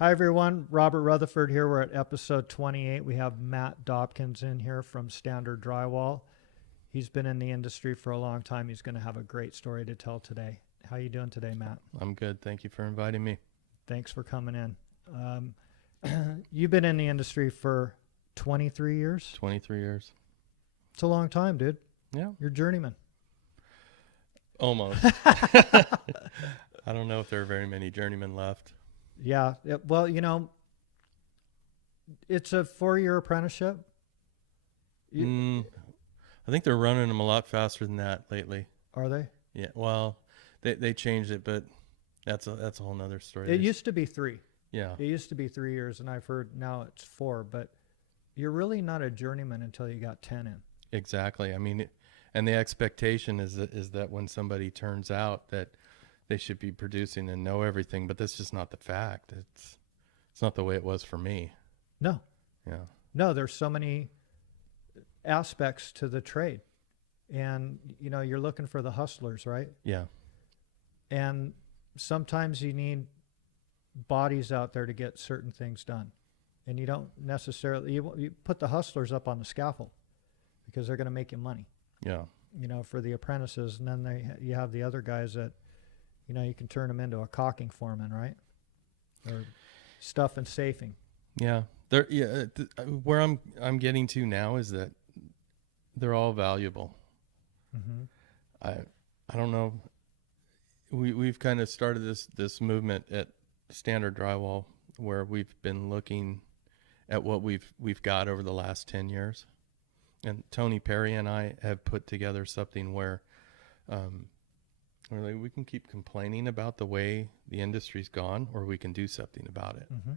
Hi, everyone. Robert Rutherford here. We're at episode 28. We have Matt Dobkins in here from Standard Drywall. He's been in the industry for a long time. He's going to have a great story to tell today. How you doing today, Matt? I'm good. Thank you for inviting me. Thanks for coming in. You've been in the industry for 23 years? 23 years. It's a long time, dude. Yeah. You're journeyman. Almost. I don't know if there are very many journeymen left. Yeah. Well, it's a 4-year apprenticeship. I think they're running them a lot faster than that lately. Are they? Yeah. Well, they changed it, but that's a whole nother story. It used to be 3. Yeah. It used to be 3 years, and I've heard now it's 4, but you're really not a journeyman until you got 10 in. Exactly. I mean, and the expectation is that when somebody turns out that they should be producing and know everything, but that's just not the fact. It's not the way it was for me. No. Yeah. No, there's so many aspects to the trade. And, you're looking for the hustlers, right? Yeah. And sometimes you need bodies out there to get certain things done. And you don't necessarily, you put the hustlers up on the scaffold because they're going to make you money. Yeah. For the apprentices. And then you have the other guys that, you can turn them into a caulking foreman, right? Or stuff and safing. Yeah. Where I'm getting to now is that they're all valuable. Mm-hmm. I don't know. We've kind of started this movement at Standard Drywall where we've been looking at what we've got over the last 10 years. And Tony Perry and I have put together something where we can keep complaining about the way the industry's gone, or we can do something about it. Mm-hmm.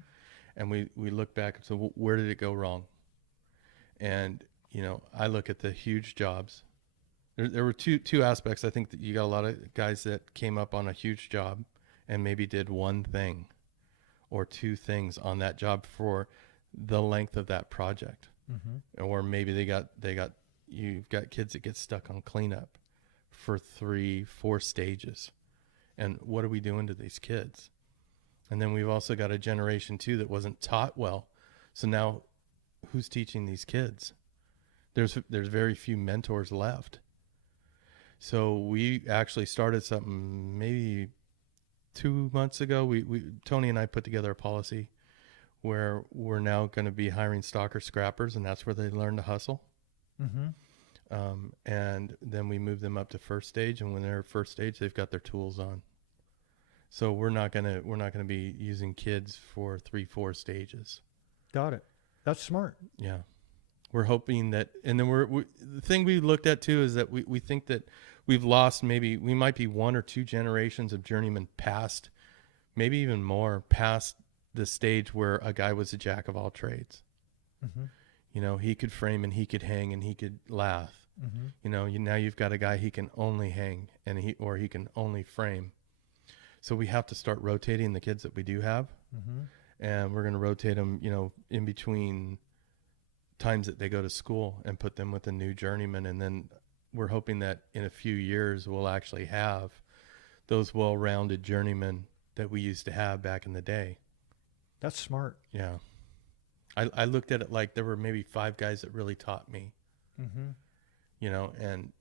And we look back, so where did it go wrong? And, I look at the huge jobs. There were two aspects. I think that you got a lot of guys that came up on a huge job and maybe did one thing or two things on that job for the length of that project. Mm-hmm. Or maybe you've got kids that get stuck on cleanup for 3-4 stages. And what are we doing to these kids? And then we've also got a generation too that wasn't taught well. So now who's teaching these kids? There's very few mentors left. So we actually started something maybe 2 months ago. Tony and I put together a policy where we're now going to be hiring stalker scrappers, and that's where they learn to hustle. Mm-hmm. And then we move them up to first stage, and when they're at first stage, they've got their tools on. So we're not gonna be using kids for 3-4 stages. Got it. That's smart. Yeah, we're hoping that, and then the thing we looked at too is that we think that we've lost, maybe we might be 1 or 2 generations of journeymen past, maybe even more past the stage where a guy was a jack of all trades. Mm-hmm. He could frame and he could hang and he could lath. Mm-hmm. Now you've got a guy, he can only hang and he can only frame. So we have to start rotating the kids that we do have. Mm-hmm. And we're going to rotate them, in between times that they go to school and put them with a new journeyman. And then we're hoping that in a few years we'll actually have those well-rounded journeymen that we used to have back in the day. That's smart. Yeah. I looked at it like there were maybe 5 guys that really taught me. Mm-hmm. And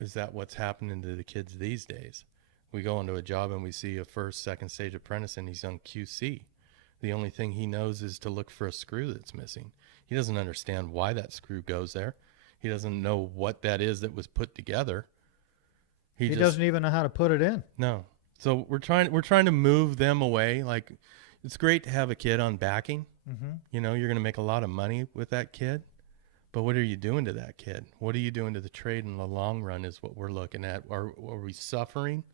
is that what's happening to the kids these days? We go into a job and we see a first, second stage apprentice and he's on QC. The only thing he knows is to look for a screw that's missing. He doesn't understand why that screw goes there. He doesn't know what that is that was put together. He doesn't even know how to put it in. No. So we're trying to move them away. Like, it's great to have a kid on backing. Mm-hmm. You're going to make a lot of money with that kid. But what are you doing to that kid? What are you doing to the trade in the long run is what we're looking at. Are we suffering?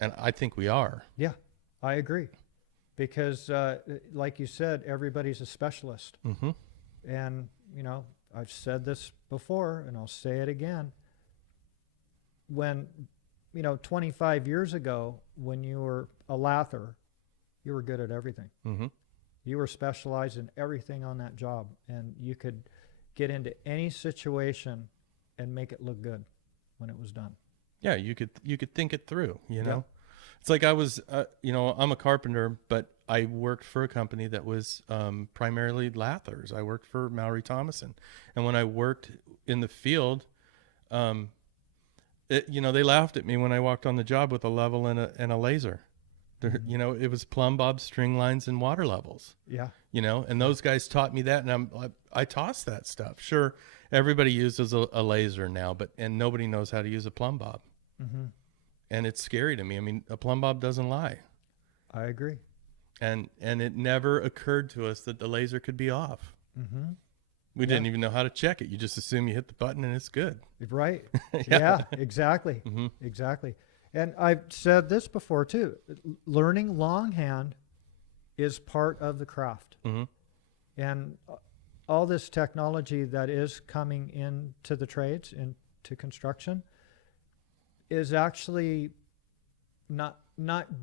And I think we are. Yeah, I agree. Because like you said, everybody's a specialist. Mm-hmm. And, I've said this before and I'll say it again. When, 25 years ago, when you were a lather, you were good at everything. Mm-hmm. You were specialized in everything on that job, and you could get into any situation and make it look good when it was done. Yeah, you could think it through, Yeah. It's like I was, I'm a carpenter, but I worked for a company that was primarily lathers. I worked for Mallory Thomason. And when I worked in the field, um, they laughed at me when I walked on the job with a level and a laser. It was plumb bob, string lines, and water levels. Yeah. And those guys taught me that, and I tossed that stuff. Sure, everybody uses a laser now, and nobody knows how to use a plumb bob. Mm-hmm. And it's scary to me. I mean, a plumb bob doesn't lie. I agree. And it never occurred to us that the laser could be off. Mm-hmm. We didn't even know how to check it. You just assume you hit the button and it's good. Right. Yeah, exactly. Mm-hmm. Exactly. And I've said this before too. Learning longhand is part of the craft. Mm-hmm. And all this technology that is coming into the trades, into construction, is actually not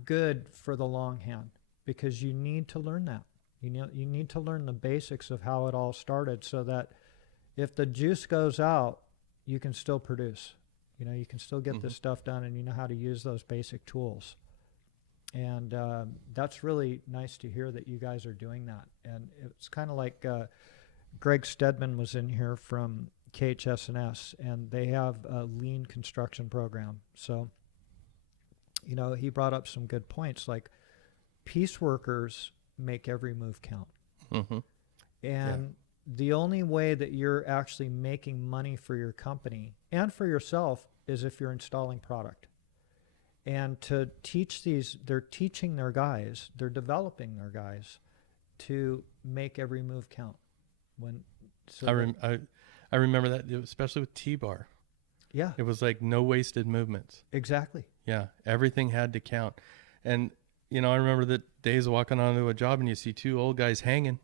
good for the longhand, because you need to learn that. You need to learn the basics of how it all started, so that if the juice goes out, you can still produce. You can still get this stuff done, and you know how to use those basic tools. And that's really nice to hear that you guys are doing that. And it's kind of like Greg Stedman was in here from KHS&S, and they have a lean construction program. So, he brought up some good points, like piece workers make every move count. Mm-hmm. And the only way that you're actually making money for your company and for yourself is if you're installing product. And to teach they're teaching their guys, they're developing their guys to make every move count. I remember that, especially with T-bar. Yeah. It was like no wasted movements. Exactly. Yeah, everything had to count. And, I remember the days walking onto a job and you see two old guys hanging.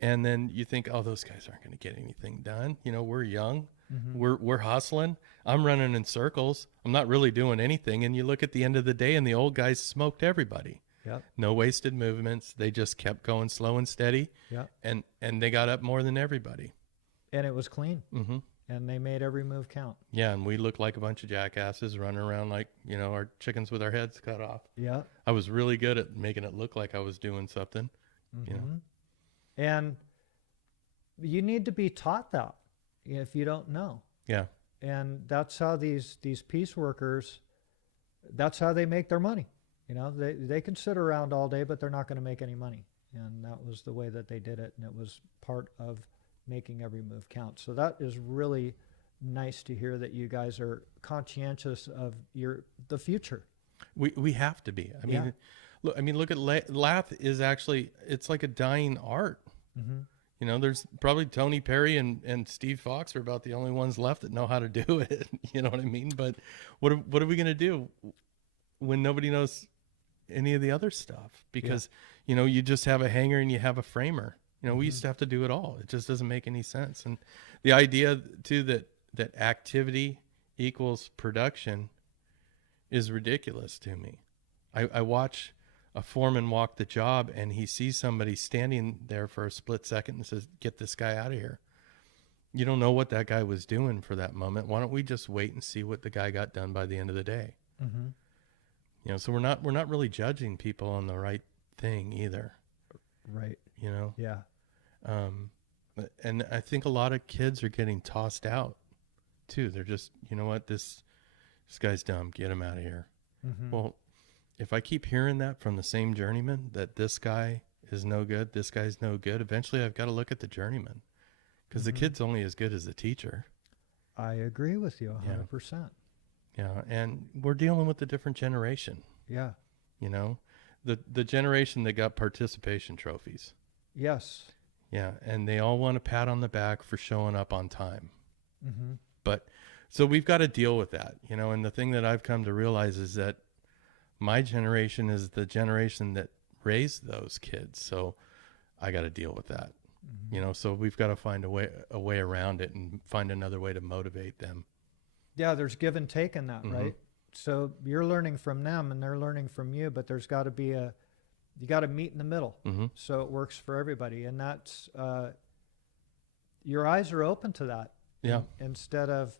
And then you think, oh, those guys aren't going to get anything done. We're young. Mm-hmm. We're hustling. I'm running in circles. I'm not really doing anything. And you look at the end of the day and the old guys smoked everybody. Yep. No wasted movements. They just kept going slow and steady. Yep. And they got up more than everybody. And it was clean. Mm-hmm. And they made every move count. Yeah, and we looked like a bunch of jackasses running around like, our chickens with our heads cut off. Yeah. I was really good at making it look like I was doing something, Mm-hmm. And you need to be taught that if you don't know. Yeah. And that's how these piece workers, that's how they make their money. They can sit around all day, but they're not going to make any money. And that was the way that they did it. And it was part of making every move count. So that is really nice to hear, that you guys are conscientious of the future. We have to be. I mean, look at lath is actually, it's like a dying art. Mm-hmm. There's probably Tony Perry and Steve Fox are about the only ones left that know how to do it. You know what I mean? But what are we going to do when nobody knows any of the other stuff? Because, you just have a hanger and you have a framer. We used to have to do it all. It just doesn't make any sense. And the idea too that activity equals production is ridiculous to me. I watch a foreman walk the job and he sees somebody standing there for a split second and says, "Get this guy out of here." You don't know what that guy was doing for that moment. Why don't we just wait and see what the guy got done by the end of the day? Mm-hmm. So we're not really judging people on the right thing either. Right. Yeah. And I think a lot of kids are getting tossed out too. They're just, this guy's dumb. Get him out of here. Mm-hmm. Well, if I keep hearing that from the same journeyman, that this guy is no good, this guy's no good, eventually I've got to look at the journeyman, because the kid's only as good as the teacher. I agree with you 100%. Yeah. And we're dealing with a different generation. Yeah. The generation that got participation trophies. Yes. Yeah, and they all want a pat on the back for showing up on time. Mm-hmm. But so we've got to deal with that, and the thing that I've come to realize is that my generation is the generation that raised those kids. So I got to deal with that, so we've got to find a way around it and find another way to motivate them. Yeah, there's give and take in that, right? So you're learning from them and they're learning from you, but there's got to be you got to meet in the middle, so it works for everybody. And that's, your eyes are open to that. Yeah. Instead of,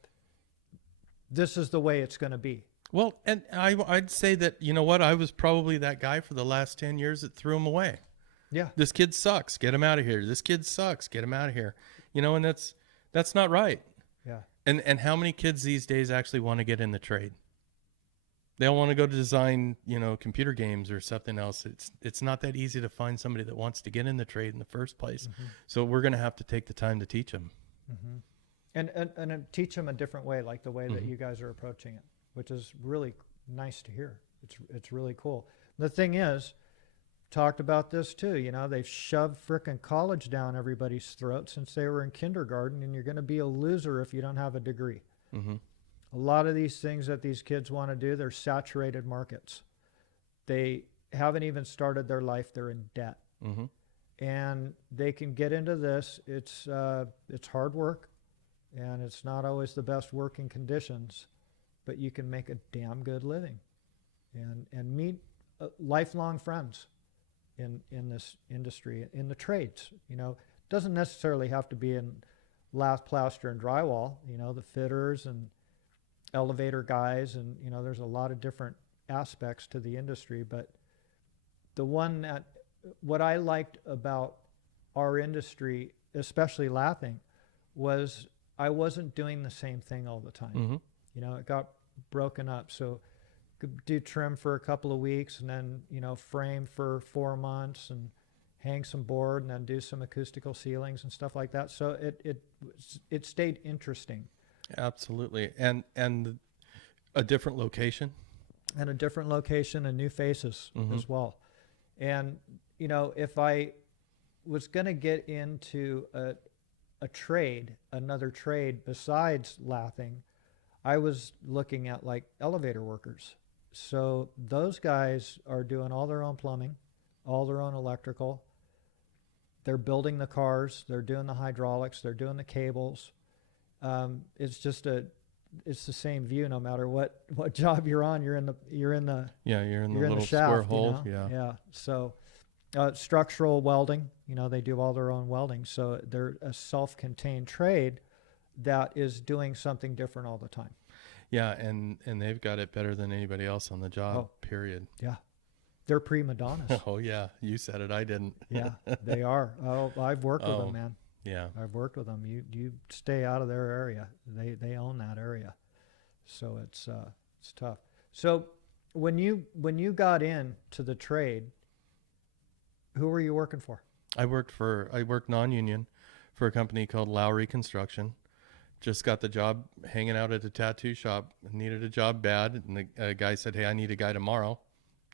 this is the way it's going to be. Well, and I'd say that, you know what, I was probably that guy for the last 10 years that threw him away. Yeah. This kid sucks. Get him out of here. This kid sucks. Get him out of here. You know, and that's not right. Yeah. And how many kids these days actually want to get in the trade? They all want to go to design, you know, computer games or something else. It's not that easy to find somebody that wants to get in the trade in the first place. Mm-hmm. So we're going to have to take the time to teach them. Mm-hmm. And teach them a different way, like the way that Mhm. you guys are approaching it, which is really nice to hear. It's really cool. The thing is, talked about this too. You know, they've shoved frickin' college down everybody's throat since they were in kindergarten, and you're going to be a loser if you don't have a degree. Mm-hmm. A lot of these things that these kids want to do, they're saturated markets. They haven't even started their life; they're in debt, Mm-hmm. and they can get into this. It's hard work, and it's not always the best working conditions, but you can make a damn good living, and meet lifelong friends in this industry, in the trades. You know, it doesn't necessarily have to be in lath, plaster, and drywall. You know, the fitters and elevator guys, and you know, there's a lot of different aspects to the industry. But the one that what I liked about our industry, especially lathing, was I wasn't doing the same thing all the time. Mm-hmm. You know, it got broken up. So could do trim for a couple of weeks, and then, you know, frame for 4 months, and hang some board, and then do some acoustical ceilings and stuff like that. So it stayed interesting. Absolutely. And a different location. And a different location and new faces Mhm. as well. And, you know, if I was going to get into a trade, another trade besides lathing, I was looking at like elevator workers. So those guys are doing all their own plumbing, all their own electrical. They're building the cars, they're doing the hydraulics, they're doing the cables. It's just it's the same view no matter what job you're on. You're in the Yeah, you're in the you're in little the shaft, square hole. you know? Yeah. Yeah. So structural welding, you know, they do all their own welding. So they're a self-contained trade that is doing something different all the time. Yeah, and they've got it better than anybody else on the job, Oh. period. Yeah. They're prima donnas. Oh, yeah. You said it. I didn't. Yeah, they are. Oh, I've worked with them, man. Yeah. I've worked with them. You stay out of their area. They own that area. So it's tough. So when you got into the trade, who were you working for? I worked non-union for a company called Lowry Construction. Just got the job hanging out at a tattoo shop. Needed a job bad, and the guy said, "Hey, I need a guy tomorrow."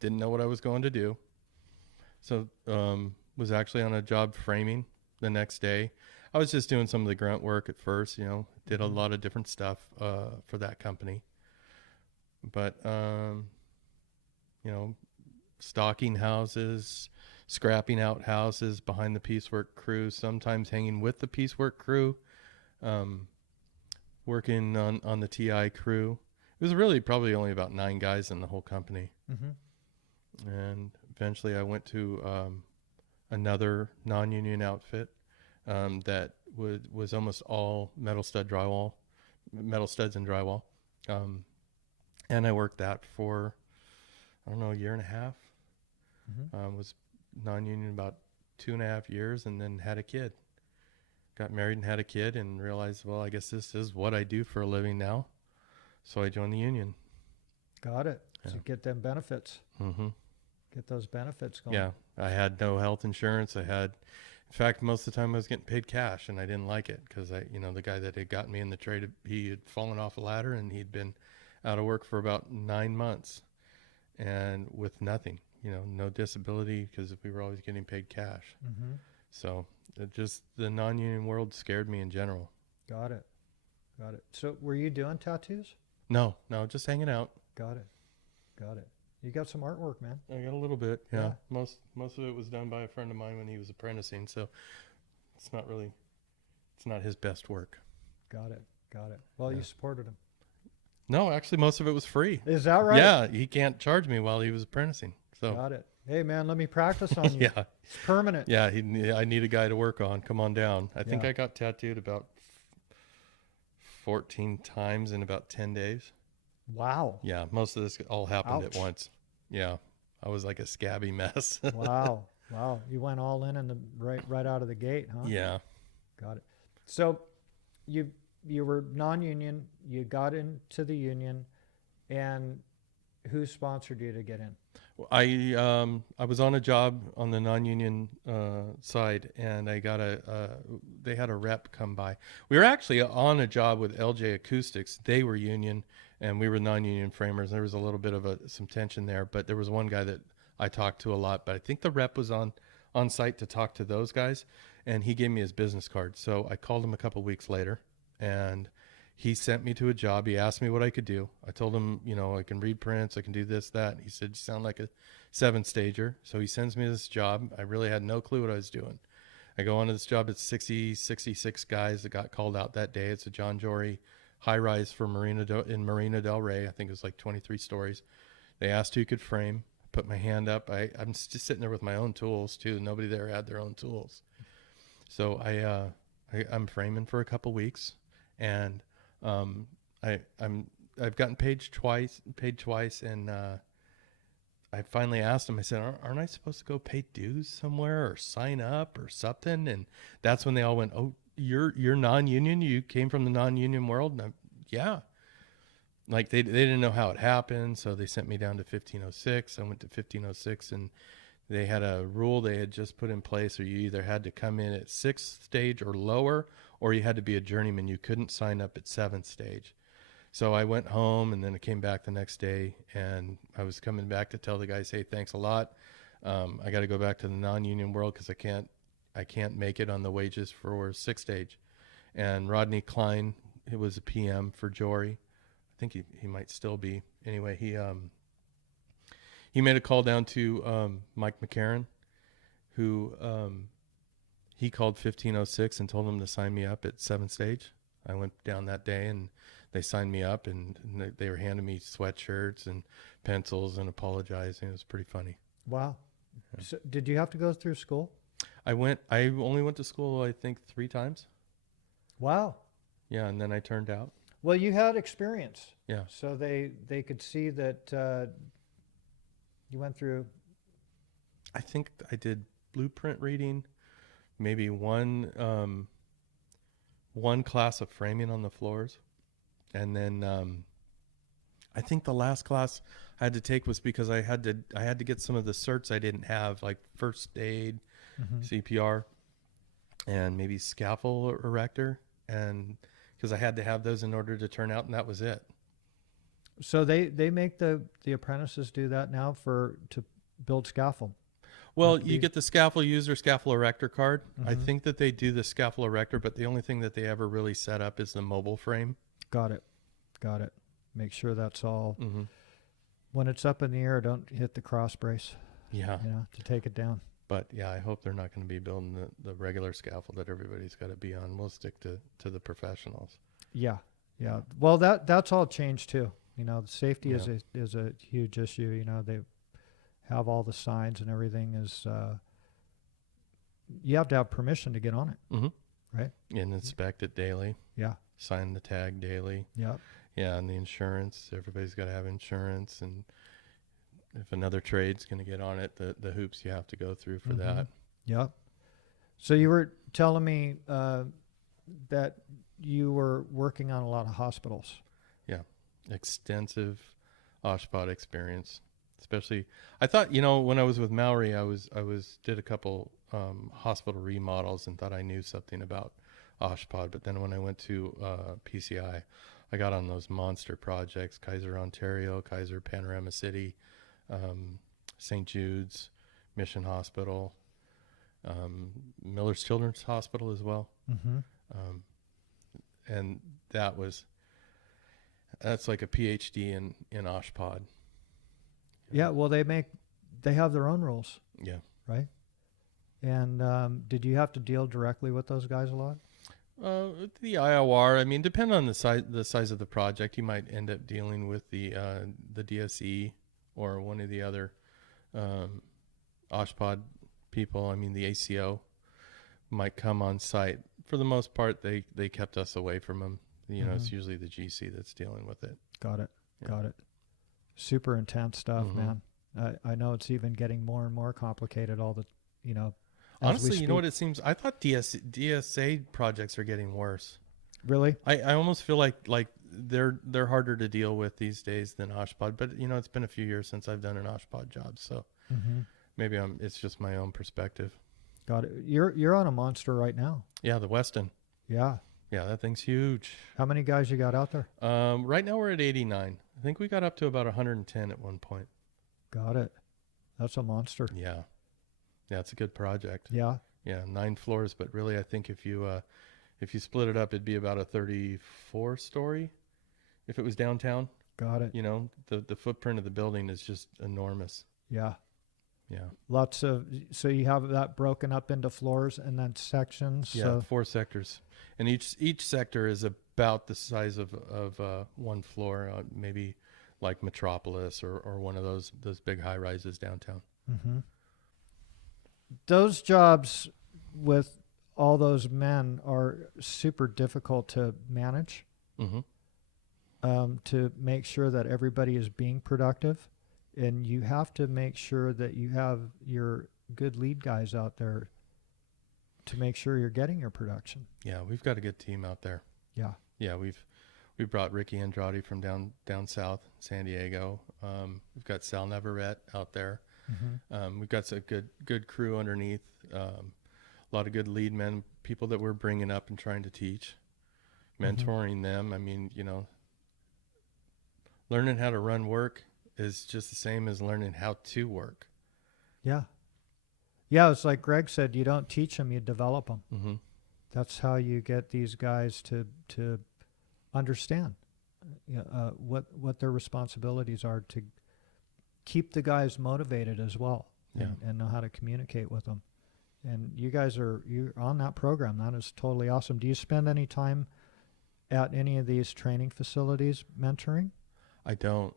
Didn't know what I was going to do, so was actually on a job framing the next day. I was just doing some of the grunt work at first, you know. Did a lot of different stuff for that company, but you know, stocking houses, scrapping out houses behind the piecework crew, sometimes hanging with the piecework crew. Working on the TI crew. It was really probably only about 9 guys in the whole company. Mm-hmm. And eventually I went to another non-union outfit that was almost all metal studs and drywall. And I worked that for, I don't know, a year and a half. Mm-hmm. Was non-union about 2.5 years, and then had a kid. Got married and had a kid, and realized, well, I guess this is what I do for a living now. So I joined the union. Got it. Yeah. So get them benefits. Mm-hmm. Get those benefits going. Yeah, I had no health insurance. In fact, most of the time I was getting paid cash, and I didn't like it because the guy that had gotten me in the trade, he had fallen off a ladder, and he'd been out of work for about 9 months, and with nothing, no disability, because we were always getting paid cash. Mm-hmm. So the non-union world scared me in general. Got it. So were you doing tattoos? No, just hanging out. Got it. You got some artwork, man. I got a little bit. Yeah. Yeah. Most of it was done by a friend of mine when he was apprenticing. So it's not his best work. Got it. Well, Yeah. you supported him. No, actually, most of it was free. Is that right? Yeah, he can't charge me while he was apprenticing. So Got it. Hey, man, let me practice on you. yeah, It's permanent. yeah. I need a guy to work on. Come on down. I think Yeah. I got tattooed about 14 times in about 10 days. Wow. Yeah, most of this all happened at Ouch. once. Yeah, I was like a scabby mess. Wow. Wow. You went all in the right out of the gate, huh? Yeah. Got it. So you you were non-union, you got into the union, and who sponsored you to get in? I was on a job on the non-union side, and I got they had a rep come by. We were actually on a job with LJ Acoustics. They were union, and we were non-union framers. There was a little bit of some tension there, but there was one guy that I talked to a lot. But I think the rep was on site to talk to those guys, and he gave me his business card. So I called him a couple weeks later, and he sent me to a job. He asked me what I could do. I told him, I can read prints, I can do this, that. He said, you sound like a 7-stager. So he sends me this job. I really had no clue what I was doing. I go on to this job. It's 66 guys that got called out that day. It's a John Jory high rise for Marina Del Rey. I think it was like 23 stories. They asked who could frame. I put my hand up. I'm just sitting there with my own tools too. Nobody there had their own tools. So I'm framing for a couple weeks, and I've gotten paid twice, and I finally asked him. I said, "Aren't I supposed to go pay dues somewhere or sign up or something?" And that's when they all went, "Oh, you're non-union. You came from the non-union world." And yeah, like they didn't know how it happened, so they sent me down to 1506. I went to 1506, and they had a rule they had just put in place, or you either had to come in at 6th stage or lower, or you had to be a journeyman. You couldn't sign up at 7th stage. So I went home, and then I came back the next day, and I was coming back to tell the guys, hey, thanks a lot. I got to go back to the non-union world because I can't make it on the wages for 6th stage. And Rodney Klein, it was a PM for Jory. I think he might still be. Anyway, he made a call down to Mike McCarron, who he called 1506 and told him to sign me up at 7th stage. I went down that day, and they signed me up, and they were handing me sweatshirts and pencils and apologizing. It was pretty funny. Wow. Yeah. So did you have to go through school? I only went to school, I think, 3 times. Wow. Yeah, and then I turned out. Well, you had experience. Yeah. So they could see that you went through. I think I did blueprint reading, maybe one class of framing on the floors. And then I think the last class I had to take was because I had to get some of the certs I didn't have, like first aid, CPR, and maybe scaffold erector, and because I had to have those in order to turn out, and that was it. So they make the apprentices do that now to build scaffold. Well, you get the scaffold user, scaffold erector card. Mm-hmm. I think that they do the scaffold erector, but the only thing that they ever really set up is the mobile frame. Got it. Make sure that's all. Mm-hmm. When it's up in the air, don't hit the cross brace. Yeah. To take it down. But yeah, I hope they're not going to be building the regular scaffold that everybody's got to be on. We'll stick to the professionals. Yeah. Well, that's all changed too. The safety Yeah. is a huge issue. They have all the signs and everything is. You have to have permission to get on it. Mm-hmm. Right. And inspect it daily. Yeah. Sign the tag daily. Yeah. Yeah, and the insurance. Everybody's got to have insurance, and if another trade's going to get on it, the hoops you have to go through for that. Yep. So you were telling me that you were working on a lot of hospitals. Yeah, extensive OSHPD experience. Especially, I thought, when I was with Mallory, I did a couple hospital remodels and thought I knew something about OSHPD. But then when I went to PCI, I got on those monster projects: Kaiser, Ontario, Kaiser, Panorama City, St. Jude's, Mission Hospital, Miller's Children's Hospital as well. Mm-hmm. And that's like a PhD in OSHPD. Yeah, well, they have their own rules. Yeah. Right. And did you have to deal directly with those guys a lot? The IOR, I mean, depending on the size of the project, you might end up dealing with the DSE or one of the other OSHPD people. I mean, the ACO might come on site. For the most part, they kept us away from them. It's usually the GC that's dealing with it. Got it. Got it. Super intense stuff, Mhm. man. I know it's even getting more and more complicated all the, you know, as we Honestly, you know what speak. it seems? I thought DSA projects are getting worse. Really? I almost feel like they're harder to deal with these days than Oshpod, but you know, it's been a few years since I've done an Oshpod job, so Mm-hmm. maybe it's just my own perspective. Got it. You're on a monster right now. Yeah, the Weston. Yeah. Yeah, that thing's huge. How many guys you got out there? Right now we're at 89. I think we got up to about 110 at one point. Got it. That's a monster. Yeah. Yeah, it's a good project. Yeah. Yeah, 9 floors, but really I think if you split it up, it'd be about a 34 story if it was downtown. Got it. You know, the footprint of the building is just enormous. Yeah. Yeah. Lots of, so you have that broken up into floors and then sections. Yeah, So 4 sectors. And each sector is about the size of one floor, maybe like Metropolis or one of those big high rises downtown. mm-hmm. Those jobs with all those men are super difficult to manage, Mm-hmm. to make sure that everybody is being productive. And you have to make sure that you have your good lead guys out there to make sure you're getting your production. Yeah, we've got a good team out there. Yeah. Yeah, we brought Ricky Andrade from down south, San Diego. We've got Sal Navarrete out there. Mm-hmm. We've got a good crew underneath. A lot of good lead men, people that we're bringing up and trying to teach, mentoring them. I mean, you know, learning how to run work is just the same as learning how to work. Yeah. Yeah, it's like Greg said, you don't teach them, you develop them. Mm-hmm. That's how you get these guys to understand what their responsibilities are, to keep the guys motivated as well, and know how to communicate with them. And you're on that program. That is totally awesome. Do you spend any time at any of these training facilities mentoring? I don't.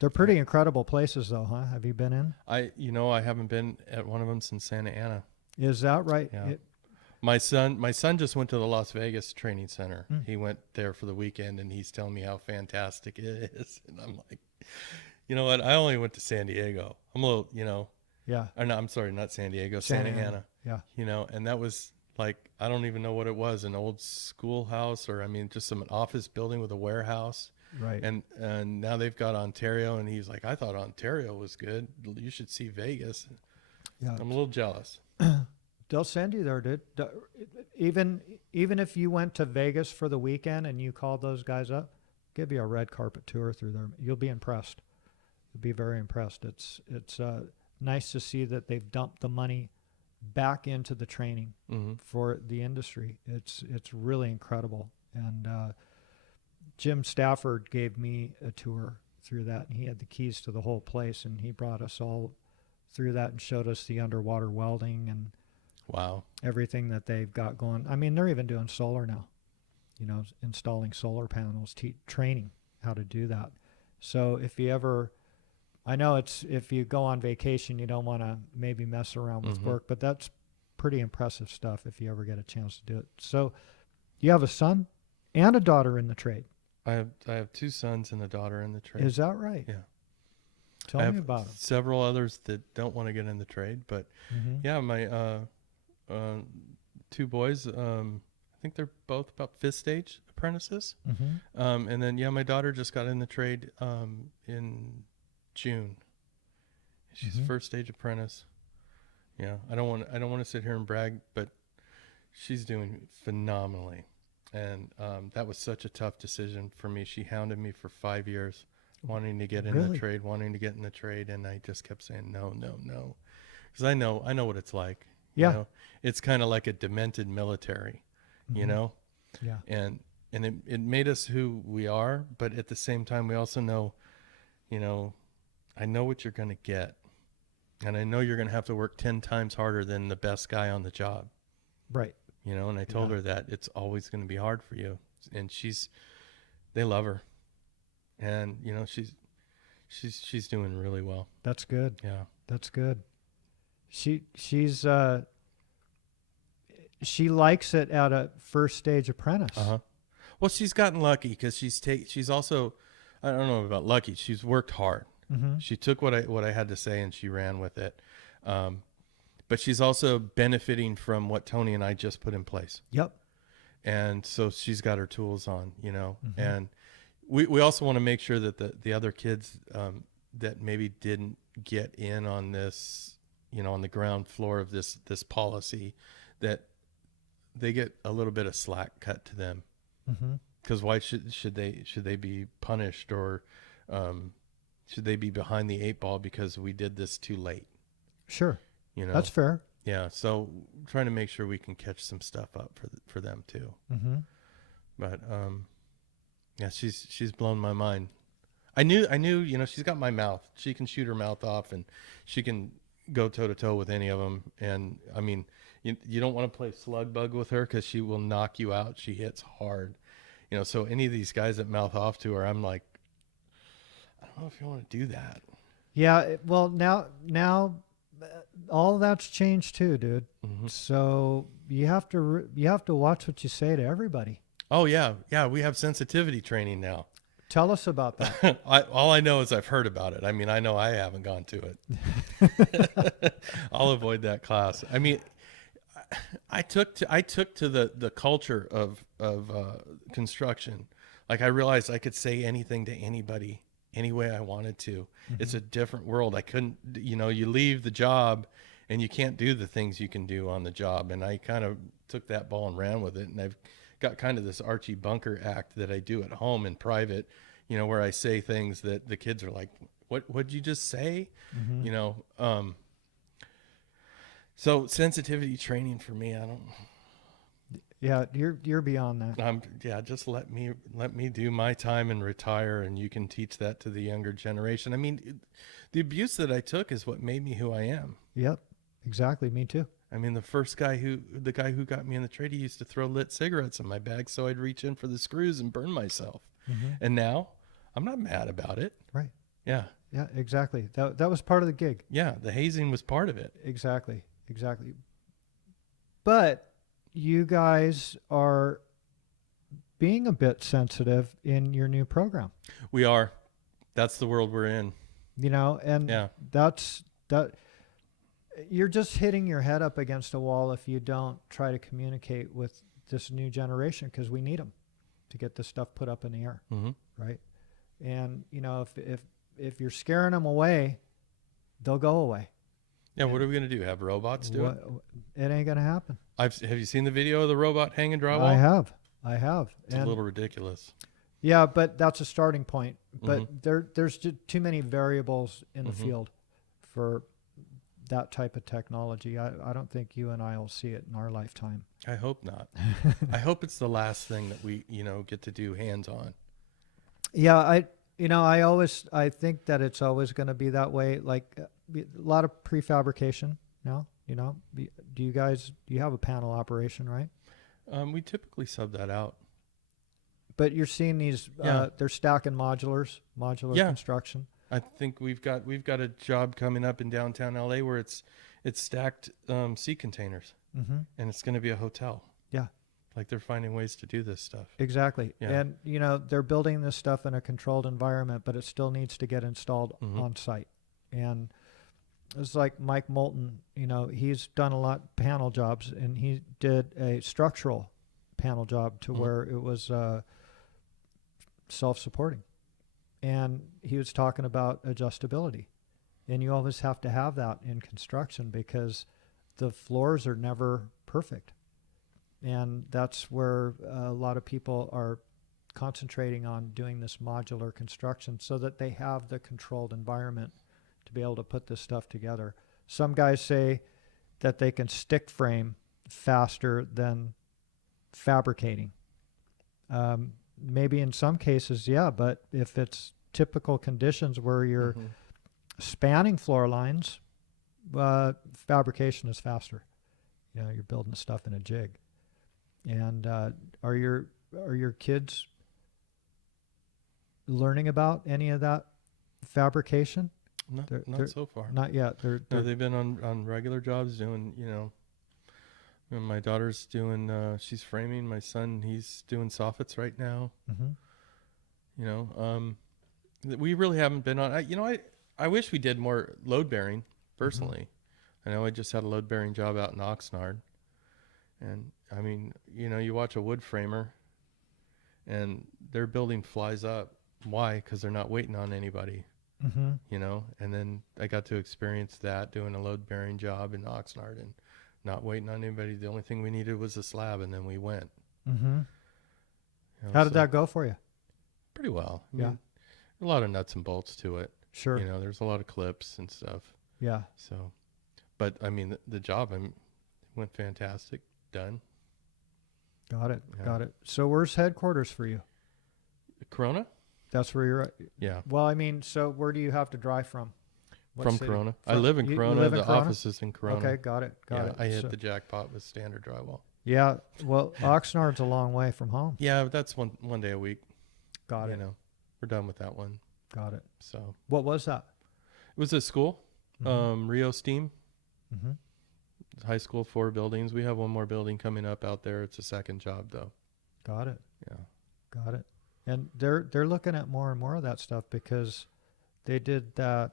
They're pretty incredible places, though, huh? Have you been in? I haven't been at one of them since Santa Ana. Is that right? Yeah. My son just went to the Las Vegas Training Center. He went there for the weekend, and he's telling me how fantastic it is. And I'm like, you know what? I only went to San Diego. I'm a little, you know. Yeah. Or no, I'm sorry, not San Diego, Santa Ana. Yeah. You know, and that was like, I don't even know what it was, an old schoolhouse, or I mean, just some office building with a warehouse. Right. And now they've got Ontario, and he's like, I thought Ontario was good. You should see Vegas. Yeah. I'm a little jealous. They'll send you there, dude. Even if you went to Vegas for the weekend and you called those guys up, give you a red carpet tour through there. You'll be impressed. You'll be very impressed. It's nice to see that they've dumped the money back into the training for the industry. It's really incredible. And Jim Stafford gave me a tour through that, and he had the keys to the whole place, and he brought us all through that and showed us the underwater welding and Wow. everything that they've got going. I mean, they're even doing solar now, you know, installing solar panels, training how to do that. So if you ever, I know if you go on vacation, you don't want to maybe mess around with work, but that's pretty impressive stuff if you ever get a chance to do it. So you have a son and a daughter in the trade. I have 2 sons and a daughter in the trade. Is that right? Yeah. Tell I me have about them. several others that don't want to get in the trade, but yeah, my 2 boys, I think they're both about 5th stage apprentices. And then my daughter just got in the trade in June. She's 1st stage apprentice. Yeah, I don't want to sit here and brag, but she's doing phenomenally. And that was such a tough decision for me. She hounded me for 5 years, wanting to get in the trade, and I just kept saying no, because I know what it's like. Yeah, you know? It's kind of like a demented military, you know. Yeah, and it made us who we are, but at the same time, we also know, you know, I know what you're going to get, and I know you're going to have to work 10 times harder than the best guy on the job. right. You know, and I told her that it's always going to be hard for you, and they love her, and you know, she's doing really well. That's good. Yeah, that's good. She likes it at a 1st stage apprentice. Well, she's gotten lucky because she's also, I don't know about lucky. She's worked hard. Mm-hmm. She took what I had to say and she ran with it. But she's also benefiting from what Tony and I just put in place. Yep. And so she's got her tools on, you know, Mm-hmm. and we also want to make sure that the other kids that maybe didn't get in on this, you know, on the ground floor of this policy, that they get a little bit of slack cut to them. Mm-hmm. Because why should they be punished, or should they be behind the 8 ball because we did this too late? Sure. You know, That's fair. Yeah. So trying to make sure we can catch some stuff up for them too. Mm-hmm. But yeah, she's blown my mind. I knew, you know, she's got my mouth. She can shoot her mouth off, and she can go toe to toe with any of them. And I mean, you don't want to play slug bug with her because she will knock you out. She hits hard, you know. So any of these guys that mouth off to her, I'm like, I don't know if you want to do that. Yeah. Well, now all that's changed too, dude. Mm-hmm. So you have to watch what you say to everybody. Oh yeah, we have sensitivity training now. Tell us about that. All I know is I've heard about it. I mean, I know I haven't gone to it. I'll avoid that class. I mean, I took to the culture of construction. Like, I realized I could say anything to anybody any way I wanted to. Mm-hmm. It's a different world. I couldn't, you know, you leave the job and you can't do the things you can do on the job. And I kind of took that ball and ran with it. And I've got kind of this Archie Bunker act that I do at home in private, you know, where I say things that the kids are like, what'd you just say? Mm-hmm. You know? So sensitivity training for me, I don't. Yeah, you're beyond that. Just let me do my time and retire, and you can teach that to the younger generation. I mean, the abuse that I took is what made me who I am. Yep, exactly. Me too. I mean, the guy who got me in the trade, he used to throw lit cigarettes in my bag so I'd reach in for the screws and burn myself. Mm-hmm. And now I'm not mad about it. Right. Yeah. Yeah, exactly. That was part of the gig. Yeah, the hazing was part of it. Exactly. But you guys are being a bit sensitive in your new program. We are. That's the world we're in. You know, and yeah. that you're just hitting your head up against a wall if you don't try to communicate with this new generation, because we need them to get this stuff put up in the air. Mm-hmm. Right. And, you know, if you're scaring them away, they'll go away. Yeah, what are we going to do? Have robots do it? It ain't going to happen. Have you seen the video of the robot hanging drywall? I have. It's a little ridiculous. Yeah, but that's a starting point. But Mm-hmm. there's just too many variables in the Mm-hmm. field for that type of technology. I don't think you and I will see it in our lifetime. I hope not. I hope it's the last thing that we, you know, get to do hands-on. Yeah, I think that it's always going to be that way. Like a lot of prefabrication now. You know, do you have a panel operation, right? We typically sub that out. But you're seeing these. They're stacking modular construction. I think we've got a job coming up in downtown LA where it's stacked sea containers, mm-hmm. and it's going to be a hotel. Yeah. Like, they're finding ways to do this stuff. Exactly. Yeah. And, you know, they're building this stuff in a controlled environment, but it still needs to get installed Mm-hmm. on site. And it's like Mike Moulton, you know, he's done a lot of panel jobs, and he did a structural panel job to Mm-hmm. where it was self-supporting. And he was talking about adjustability. And you always have to have that in construction because the floors are never perfect. And that's where a lot of people are concentrating on doing this modular construction so that they have the controlled environment to be able to put this stuff together. Some guys say that they can stick frame faster than fabricating. Maybe in some cases, yeah, but if it's typical conditions where you're Mm-hmm. spanning floor lines, fabrication is faster. You know, you're building stuff in a jig. And are your kids learning about any of that fabrication? Not so far. Not yet. No, they've been on regular jobs doing, you know. And my daughter's doing, she's framing. My son, he's doing soffits right now. Mm-hmm. You know, We really haven't been on. I wish we did more load bearing personally. I know I just had a load bearing job out in Oxnard, and I mean, you watch a wood framer, and their building flies up. Why? Because they're not waiting on anybody. And then I got to experience that doing a load bearing job in Oxnard and not waiting on anybody. The only thing we needed was a slab, and then we went. How did that go for you? Pretty well. I Yeah. mean, a lot of nuts and bolts to it. Sure. There's a lot of clips and stuff. Yeah. So, but I mean, the job went fantastic. Done. Got it. Yeah. Got it. So where's headquarters for you? Corona? That's where you're at? Yeah. Well, I mean, so where do you have to drive from? What From city? Corona. I live in you Corona. live in The Corona? office is in Corona. Okay, got it. Got it. I hit So- the jackpot with standard drywall. Yeah. Well, Oxnard's a long way from home. Yeah, but that's one day a week. Got it. We're done with that one. Got it. So What was that? it was a school, Rio Steam high school, 4 buildings. We have one more building coming up out there. It's a second job though. Got it. Yeah. Got it. And they're looking at more and more of that stuff because they did that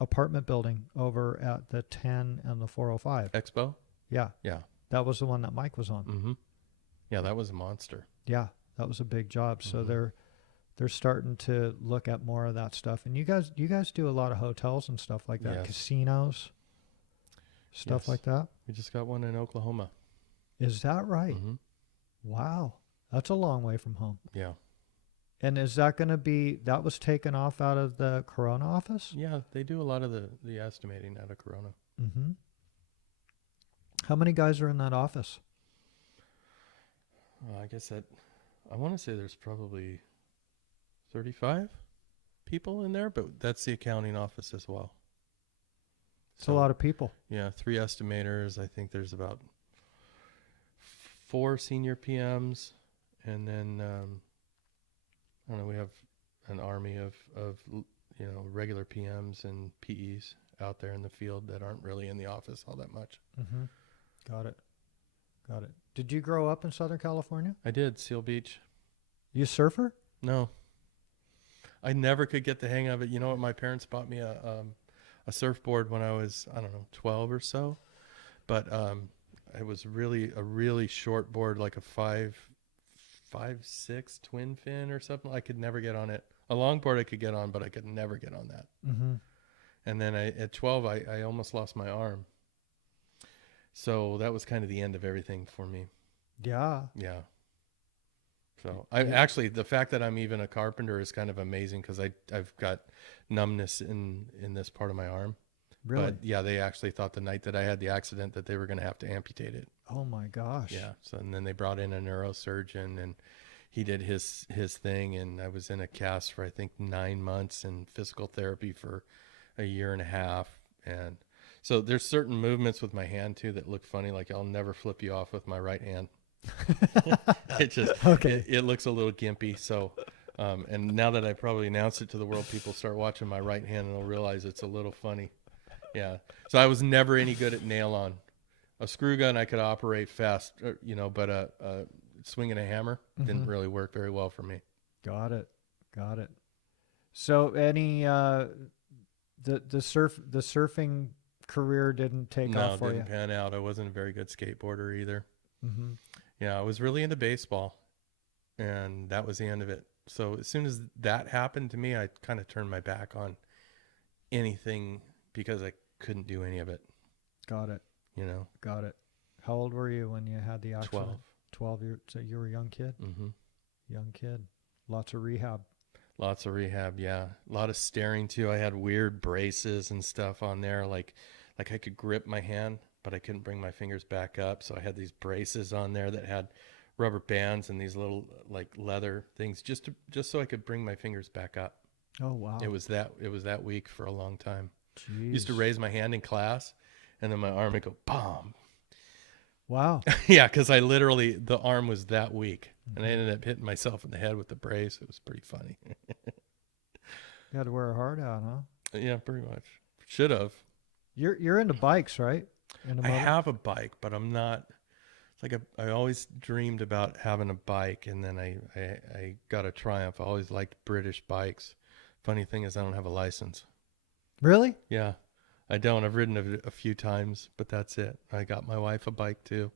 apartment building over at the 10 and the 405. Expo. Yeah. Yeah. That was the one that Mike was on. Yeah, that was a monster. Yeah, that was a big job. So they're starting to look at more of that stuff. And you guys do a lot of hotels and stuff like that, Yes. casinos, stuff Yes. like that. We just got one in Oklahoma. Is that right? Wow, that's a long way from home. Yeah. And is that going to be, that was taken off out of the Corona office? Yeah, they do a lot of the estimating out of Corona. How many guys are in that office? I guess I want to say there's probably 35 people in there, but that's the accounting office as well. It's a lot of people. Yeah, 3 estimators. I think there's about 4 senior PMs, and then I don't know. We have an army of regular PMs and PEs out there in the field that aren't really in the office all that much. Got it. Got it. Did you grow up in Southern California? I did. Seal Beach. You a surfer? No. I never could get the hang of it. You know what? My parents bought me a surfboard when I was, 12 or so. But it was really a really short board, like a 5.6 twin fin or something. I could never get on it. A longboard I could get on, but I could never get on that. And then at 12, I almost lost my arm. So that was kind of the end of everything for me. Yeah. Yeah. So actually, the fact that I'm even a carpenter is kind of amazing because I've got numbness in this part of my arm. Really? But yeah, they actually thought the night that I had the accident that they were going to have to amputate it. Oh my gosh. Yeah. So and then they brought in a neurosurgeon and he did his thing, and I was in a cast for I think 9 months and physical therapy for a year and a half. And so there's certain movements with my hand too that look funny. Like I'll never flip you off with my right hand. It just Okay. it looks a little gimpy. So and now that I probably announced it to the world, people start watching my right hand and they'll realize it's a little funny. Yeah. So I was never any good at nail on. A screw gun I could operate fast, but swinging a hammer didn't really work very well for me. Got it. Got it. So any the surfing career didn't take off for you? No, didn't pan out. I wasn't a very good skateboarder either. Yeah, I was really into baseball, and that was the end of it. So as soon as that happened to me, I kind of turned my back on anything because I couldn't do any of it. Got it. Got it. How old were you when you had the accident? 12 years. So you were a young kid? Young kid. Lots of rehab. Lots of rehab, yeah. A lot of staring too. I had weird braces and stuff on there, like I could grip my hand, but I couldn't bring my fingers back up. So I had these braces on there that had rubber bands and these little like leather things just so I could bring my fingers back up. Oh wow. It was that weak for a long time. Jeez. Used to raise my hand in class, and then my arm would go BOM. Wow. Yeah, because the arm was that weak, and I ended up hitting myself in the head with the brace. It was pretty funny. You had to wear a hard hat, huh? Yeah, pretty much. Should have. You're into bikes, right? I have a bike, but I'm not Like I always dreamed about having a bike, and then I got a Triumph. I always liked British bikes. Funny thing is, I don't have a license. Really? Yeah, I don't. I've ridden a few times, but that's it. I got my wife a bike too,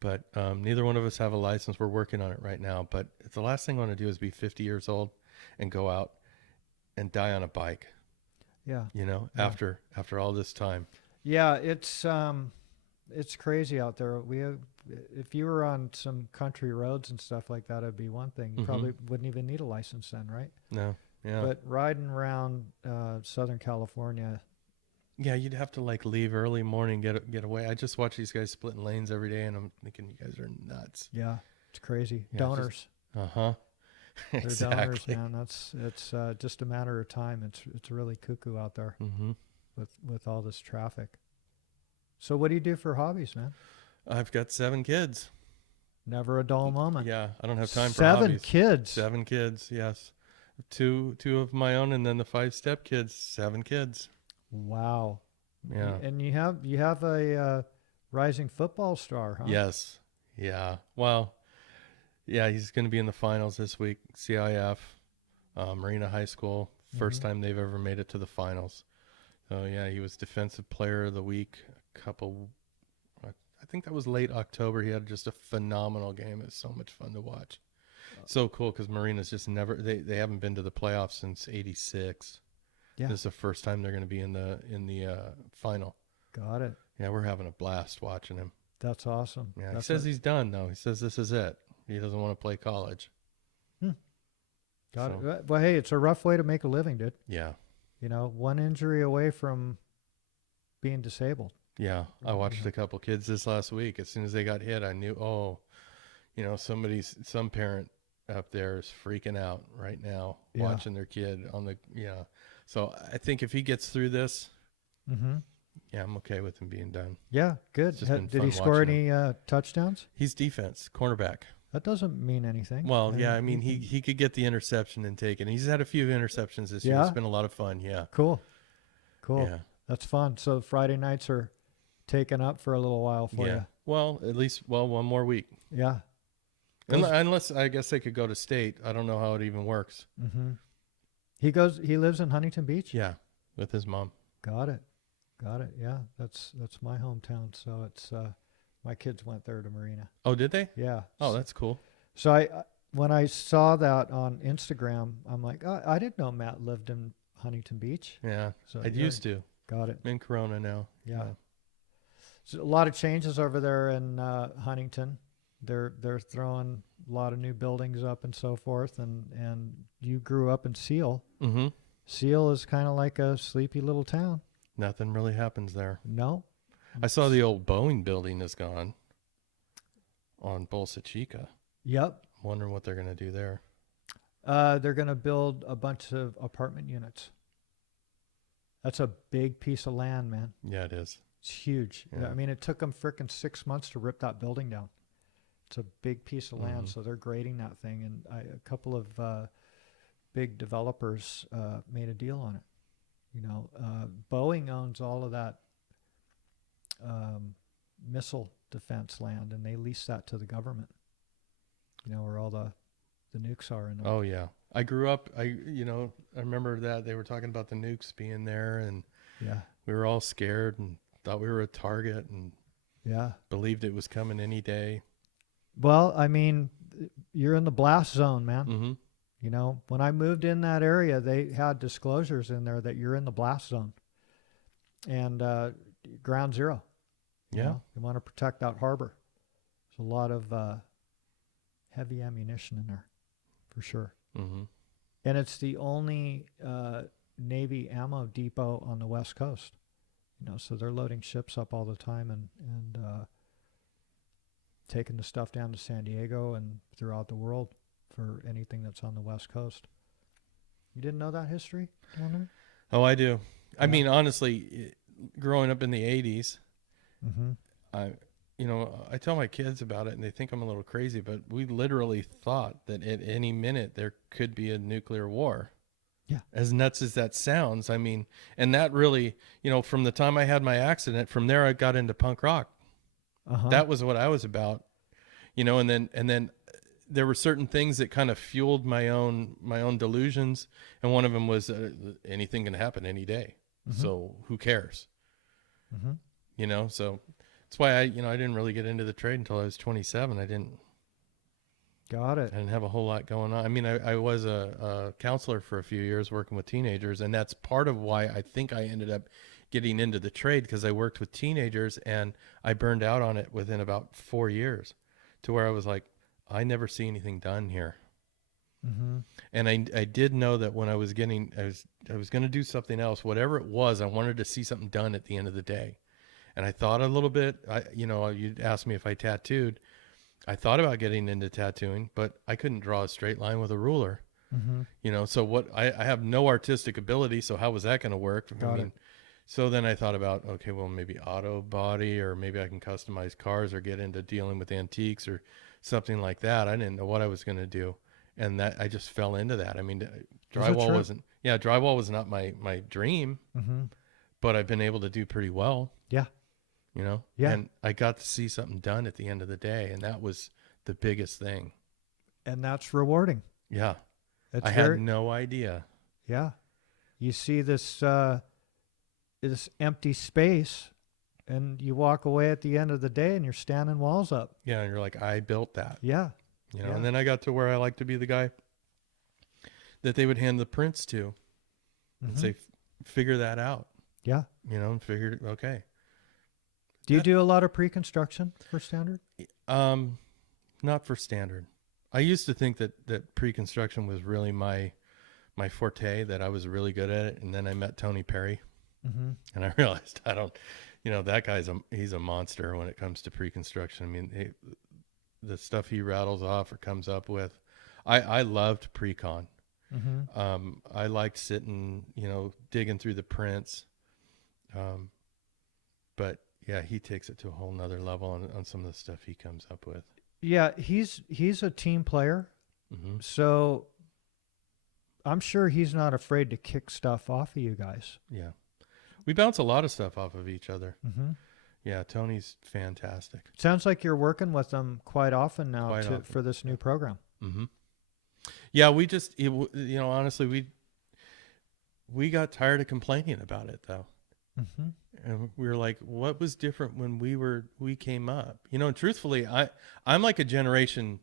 but neither one of us have a license. We're working on it right now. But the last thing I want to do is be 50 years old and go out and die on a bike. Yeah. You know, Yeah. after all this time. Yeah, it's crazy out there. If you were on some country roads and stuff like that, it'd be one thing. You probably wouldn't even need a license then, right? No. Yeah. But riding around Southern California, Yeah, you'd have to like leave early morning, get away. I just watch these guys splitting lanes every day, and I'm thinking, you guys are nuts. yeah, it's crazy. Yeah, Donors, Uh-huh. they're donors, Exactly. man. It's just a matter of time. It's really cuckoo out there Mm-hmm. with all this traffic. So what do you do for hobbies, man? I've got 7 kids. Never a dull moment. Yeah, I don't have time for Seven hobbies. kids. 7 kids, yes. Two of my own, and then the 5 step kids. 7 kids. Wow. Yeah. And you have a rising football star, huh? Yes. Yeah. Well, yeah, he's going to be in the finals this week. CIF, Marina High School. First time they've ever made it to the finals. So yeah, he was defensive player of the week. I think that was late October. He had just a phenomenal game. It was so much fun to watch. So cool because Marina's just never. They haven't been to the playoffs since '86. Yeah. This is the first time they're going to be in the final. Got it. Yeah, we're having a blast watching him. That's awesome. Yeah, That's he says he's done though. He says this is it. He doesn't want to play college. Got So, it. Well, hey, it's a rough way to make a living, dude. Yeah, You know, one injury away from being disabled. yeah. I watched a couple kids this last week. As soon as they got hit, I knew. Oh, you know, some parent up there is freaking out right now Yeah. watching their kid on the. Yeah. So I think if he gets through this, Mm-hmm. yeah, I'm okay with him being done. Yeah, good. It's just been Did fun he score watching any touchdowns? He's defense, cornerback. That doesn't mean anything. Well, yeah, I mean, he could get the interception and take it. He's had a few interceptions this year. Yeah? It's been a lot of fun. Yeah. Cool. Yeah. That's fun. So Friday nights are taken up for a little while for Yeah. Well, at least, one more week. you. Yeah. Unless I guess they could go to state. I don't know how it even works. Mm-hmm. He lives in Huntington Beach? Yeah. With his mom. Got it. Yeah, that's my hometown. So it's my kids went there to Marina. Oh, did they? Yeah. Oh, that's cool. So when I saw that on Instagram, I'm like, oh, I didn't know Matt lived in Huntington Beach. Yeah. So I used to. Got it. I'm in Corona now. Yeah. So a lot of changes over there in Huntington. They're throwing a lot of new buildings up and so forth. And you grew up in Seal. Mm-hmm. Seal is kind of like a sleepy little town. Nothing really happens there. No. I saw the old Boeing building is gone on Bolsa Chica. Yep. I'm wondering what they're going to do there. They're going to build a bunch of apartment units. That's a big piece of land, man. Yeah, it is. It's huge. Yeah. I mean, it took them frickin' 6 months to rip that building down. It's a big piece of land, so they're grading that thing. And a couple of big developers made a deal on it. You know, Boeing owns all of that missile defense land, and they lease that to the government. You know, where all the nukes are in them. Oh yeah, I grew up. I remember that they were talking about the nukes being there, and Yeah. we were all scared and thought we were a target and Yeah. believed it was coming any day. Well, I mean, you're in the blast zone, man. Mm-hmm. You know, when I moved in that area, they had disclosures in there that you're in the blast zone and ground zero. You Yeah. know, you want to protect that harbor. There's a lot of heavy ammunition in there, for sure. Mm-hmm. And it's the only Navy ammo depot on the West Coast. You know, so they're loading ships up all the time and taking the stuff down to San Diego and throughout the world for anything that's on the West Coast. You didn't know that history down there? Oh, I do. I Yeah. mean, honestly, growing up in the 80s, Mm-hmm. I tell my kids about it and they think I'm a little crazy, but we literally thought that at any minute there could be a nuclear war. Yeah. As nuts as that sounds. I mean, and that really, from the time I had my accident, from there I got into punk rock. Uh-huh. That was what I was about, and then there were certain things that kind of fueled my own delusions. And one of them was anything can happen any day. Mm-hmm. So who cares? Mm-hmm. So that's why I didn't really get into the trade until I was 27. I didn't have a whole lot going on. I mean, I was a counselor for a few years working with teenagers, and that's part of why I think I ended up getting into the trade, because I worked with teenagers and I burned out on it within about 4 years, to where I was like, I never see anything done here. Mm-hmm. And I did know that when I was going to do something else, whatever it was, I wanted to see something done at the end of the day. And I thought a little bit, you'd asked me if I tattooed. I thought about getting into tattooing, but I couldn't draw a straight line with a ruler. Mm-hmm. So I have no artistic ability. So how was that going to work? Got it. So then I thought about, okay, well, maybe auto body, or maybe I can customize cars or get into dealing with antiques or something like that. I didn't know what I was going to do. And that I just fell into that. I mean, drywall was not my dream, Mm-hmm. but I've been able to do pretty well, Yeah. Yeah. and I got to see something done at the end of the day. And that was the biggest thing. And that's rewarding. Yeah. It's had no idea. Yeah. You see this empty space, and you walk away at the end of the day and you're standing walls up. Yeah. And you're like, I built that, Yeah. and then I got to where I like to be the guy that they would hand the prints to and say, figure that out. Yeah. And figure, okay. Do you do a lot of pre-construction for standard? Not for standard. I used to think that pre-construction was really my forte, that I was really good at it. And then I met Tony Perry, and I realized I don't, that guy's he's a monster when it comes to pre-construction. I mean, the stuff he rattles off or comes up with, I loved pre-con. I liked sitting, digging through the prints. But yeah, he takes it to a whole nother level on some of the stuff he comes up with. Yeah, he's a team player, so I'm sure he's not afraid to kick stuff off of you guys. Yeah, we bounce a lot of stuff off of each other. Mm-hmm. Yeah, Tony's fantastic. Sounds like you're working with them quite often now for this new program. Mm-hmm. Yeah, we just, honestly, we got tired of complaining about it, though. Mm-hmm. And we were like, what was different when we came up? And truthfully, I'm like a generation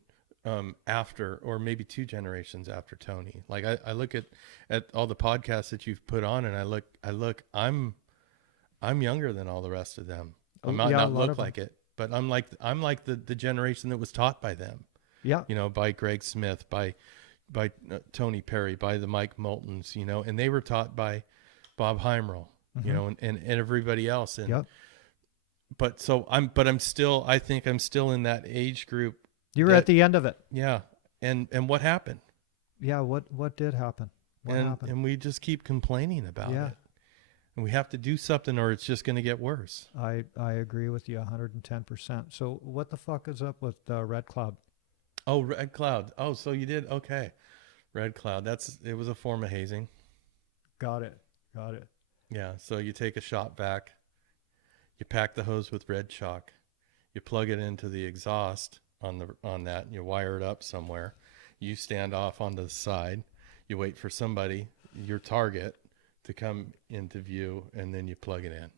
after, or maybe 2 generations after Tony. Like I look at all the podcasts that you've put on, and I look, I'm younger than all the rest of them. I might not look like it, but I'm like the generation that was taught by them. Yeah. By Greg Smith, by Tony Perry, by the Mike Moultons, and they were taught by Bob Heimerl, and everybody else. And, but I think I'm still in that age group. You're at the end of it. Yeah. And what happened? Yeah. What did happen? What happened? And we just keep complaining about it. And we have to do something, or it's just going to get worse. I agree with you 110%. So what the fuck is up with Red Cloud? Oh, Red Cloud. Oh, so you did? Okay. Red Cloud. It was a form of hazing. Got it. Yeah. So you take a shop vac, you pack the hose with red chalk, you plug it into the exhaust on that, and you wire it up somewhere. You stand off on the side, you wait for somebody, your target, to come into view, and then you plug it in.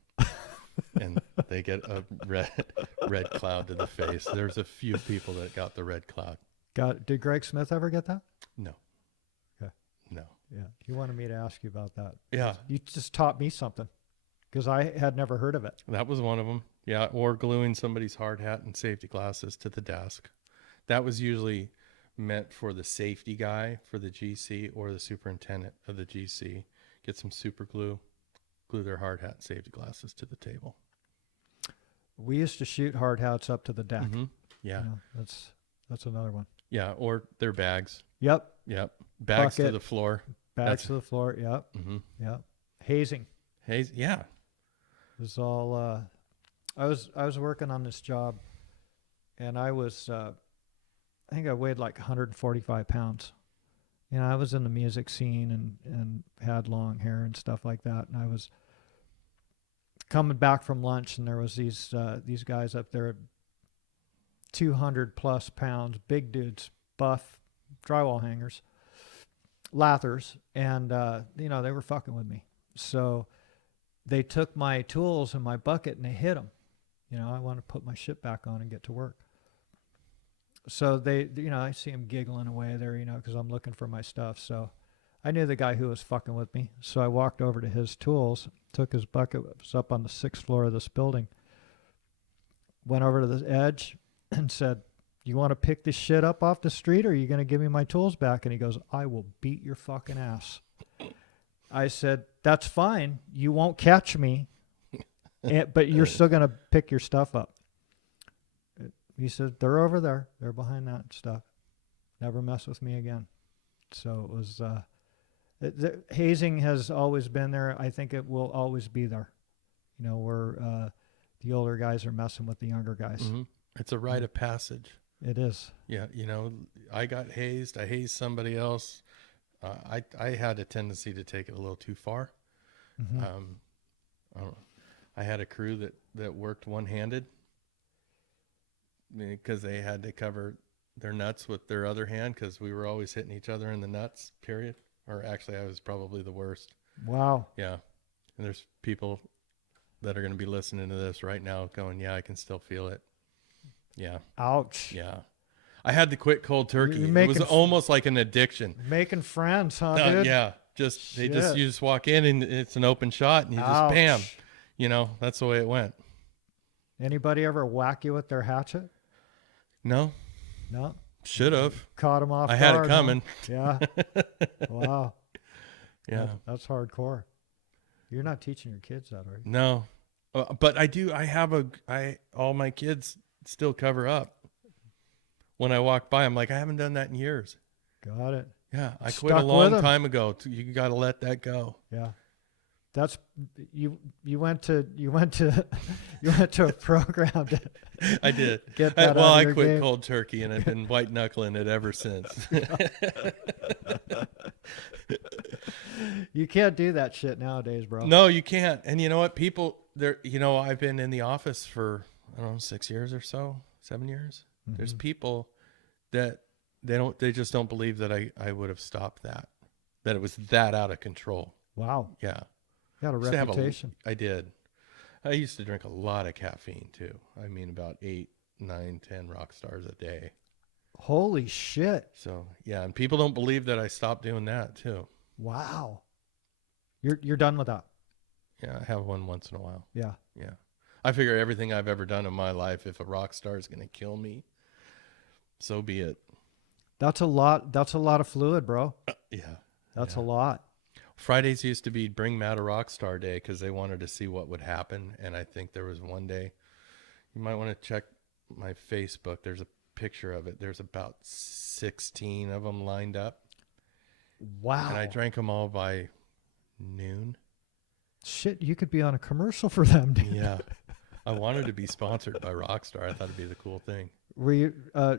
And they get a red cloud to the face. There's a few people that got the red cloud. Did Greg Smith ever get that? No. Okay. No. Yeah. He wanted me to ask you about that. Yeah. You just taught me something, because I had never heard of it. That was one of them. Yeah. Or gluing somebody's hard hat and safety glasses to the desk. That was usually meant for the safety guy for the GC, or the superintendent of the GC. Get some super glue their hard hat and safety glasses to the table. We used to shoot hard hats up to the deck. Mm-hmm. Yeah. That's another one. Yeah. Or their bags. Yep. Bags Bucket. to the floor. Bags to the floor. Yep. Mm-hmm. Yep. Hazing. Yeah. It was all, I was working on this job, and I was, I think I weighed like 145 pounds. I was in the music scene and had long hair and stuff like that. And I was coming back from lunch, and there was these guys up there, 200 plus pounds, big dudes, buff, drywall hangers, lathers, and you know, they were fucking with me. So they took my tools and my bucket and they hit them. You know, I want to put my shit back on and get to work. So they, you know, I see them giggling away there, you know, because I'm looking for my stuff. So I knew the guy who was fucking with me. So I walked over to his tools, took his bucket, was up on the 6th floor of this building, went over to the edge and said, "You want to pick this shit up off the street, or are you going to give me my tools back?" And he goes, "I will beat your fucking ass." I said, "That's fine. You won't catch me, but you're still going to pick your stuff up." He said, "They're over there. They're behind that stuff. Never mess with me again." So it was, the hazing has always been there. I think it will always be there. You know, where the older guys are messing with the younger guys. Mm-hmm. It's a rite of passage. It is. Yeah, you know, I got hazed. I hazed somebody else. I had a tendency to take it a little too far. Mm-hmm. I had a crew that worked one-handed because they had to cover their nuts with their other hand because we were always hitting each other in the nuts, period. Or actually, I was probably the worst. Wow. Yeah. And there's people that are going to be listening to this right now going, "Yeah, I can still feel it." Yeah. Ouch. Yeah. I had to quit cold turkey. You're It was making almost like an addiction. Making friends, huh, dude? Yeah. You just walk in and it's an open shot and you just Ouch. bam. You know, that's the way it went. Anybody ever whack you with their hatchet? No, No. should have. Caught them off I had guard, it coming. Huh? Yeah. Wow. Yeah. That's hardcore. You're not teaching your kids that, are you? No, but I do. All my kids still cover up. When I walk by, I'm like, I haven't done that in years. Got it. Yeah, I quit Stuck a long with 'em. time ago. You got to let that go. Yeah. That's you went to you went to a program to I did. get that out of I your quit game. cold turkey, and I've been white knuckling it ever since. You can't do that shit nowadays, bro. No, you can't. And you know what? People, I've been in the office for, I don't know, 6 years or so, 7 years. Mm-hmm. There's people that they just don't believe that I would have stopped that it was that out of control. Wow. Yeah. Got a Used to have reputation. I did. I used to drink a lot of caffeine too. I mean, about 8, 9, 10 rock stars a day. Holy shit. So yeah. And people don't believe that I stopped doing that too. Wow. You're done with that. Yeah. I have one once in a while. Yeah. Yeah. I figure everything I've ever done in my life, if a rock star is going to kill me, so be it. That's a lot of fluid, bro. Yeah. That's Yeah. a lot. Fridays used to be Bring Matt a Rock Star Day because they wanted to see what would happen. And I think there was one day, you might want to check my Facebook. There's a picture of it. There's about 16 of them lined up. Wow. And I drank them all by noon. Shit, you could be on a commercial for them, dude. Yeah. I wanted to be sponsored by Rockstar. I thought it'd be the cool thing. Were you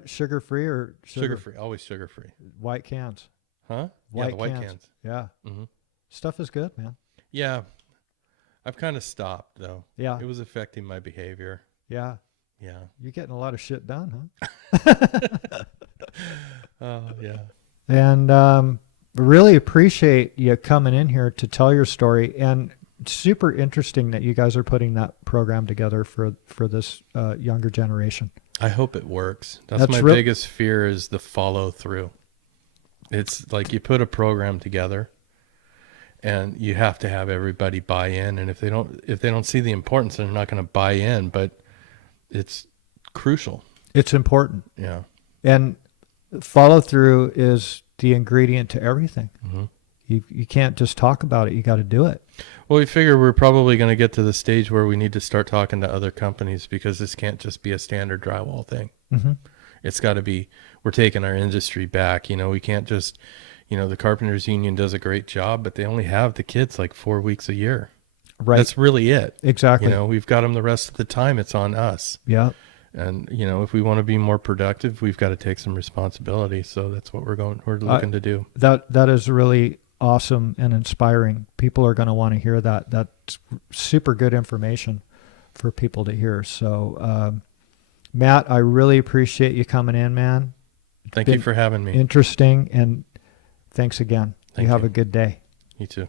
sugar free or Sugar free, always sugar free. white cans? Huh? Yeah, the white cans. Yeah. Mm-hmm. Stuff is good, man. Yeah. I've kind of stopped though. Yeah. It was affecting my behavior. Yeah. Yeah. You're getting a lot of shit done, huh? Oh, yeah. And really appreciate you coming in here to tell your story. And super interesting that you guys are putting that program together for this younger generation. I hope it works. That's my biggest fear is the follow through. It's like you put a program together and you have to have everybody buy in. And if they don't see the importance, they're not going to buy in, but it's crucial. It's important. Yeah. And follow through is the ingredient to everything. Mm-hmm. You can't just talk about it. You got to do it. Well, we figure we're probably going to get to the stage where we need to start talking to other companies because this can't just be a standard drywall thing. Mm-hmm. It's got to be, we're taking our industry back. We can't just, the Carpenters Union does a great job, but they only have the kids like 4 weeks a year. Right. That's really it. Exactly. We've got them the rest of the time. It's on us. Yeah. And, if we want to be more productive, we've got to take some responsibility. So that's what we're looking to do. That is really awesome and inspiring. People are going to want to hear that. That's super good information for people to hear. So, Matt, I really appreciate you coming in, man. Thank you for having me. Interesting, and thanks again. Thank you have you. a good day. You too.